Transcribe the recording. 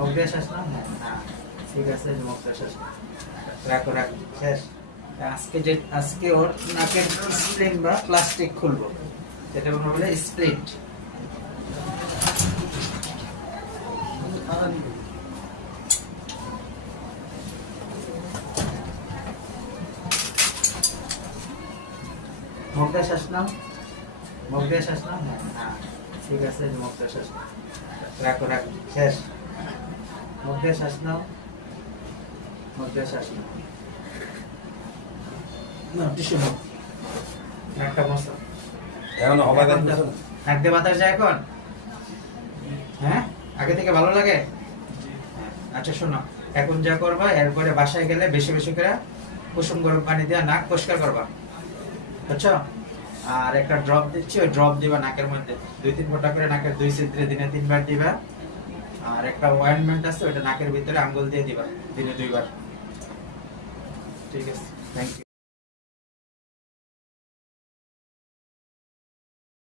মুখ দিয়ে শ্বাস নাও। হ্যাঁ, ঠিক আছে, মুখ দিয়ে শ্বাস নাও। রাখো রাখো, শেষ। আজকে ওর নাকের স্প্লিন বা প্লাস্টিক খুলবো, এটা বলে স্প্লিট। মুখ দিয়ে শ্বাস নাও, মুখ দিয়ে শ্বাস নাও। হ্যাঁ, ঠিক আছে, মুখ দিয়ে শ্বাস নাও। রাখো রাখো, শেষ। মুখ দিয়ে শ্বাস নাও, মুখ দিয়ে শ্বাস নাও। না, টিস্যু নাও। নাকটা মশা এখন হবা দেখতেছ না? নাক দিয়ে বাতাস যায় এখন? হ্যাঁ, আগে থেকে ভালো লাগে? আচ্ছা শোনো, এখন যা করবা, এরপরে বাসায় গেলে বেশি বেশি করে কুসুম গরম পানি দিয়ে নাক পরিষ্কার করবা, বুঝছো? আর একটা ড্রপ দিচ্ছি, ওই ড্রপ দিবা নাকের মধ্যে 2-3 ফোঁটা করে, নাকের 2 ছিদ্রে দিনে 3 বার দিবা। আর একটা অয়েন্টমেন্ট আছে, ওটা নাকের ভিতরে আঙ্গুল দিয়ে দিবা দিনে 2 বার। ঠিক আছে, থ্যাংক ইউ।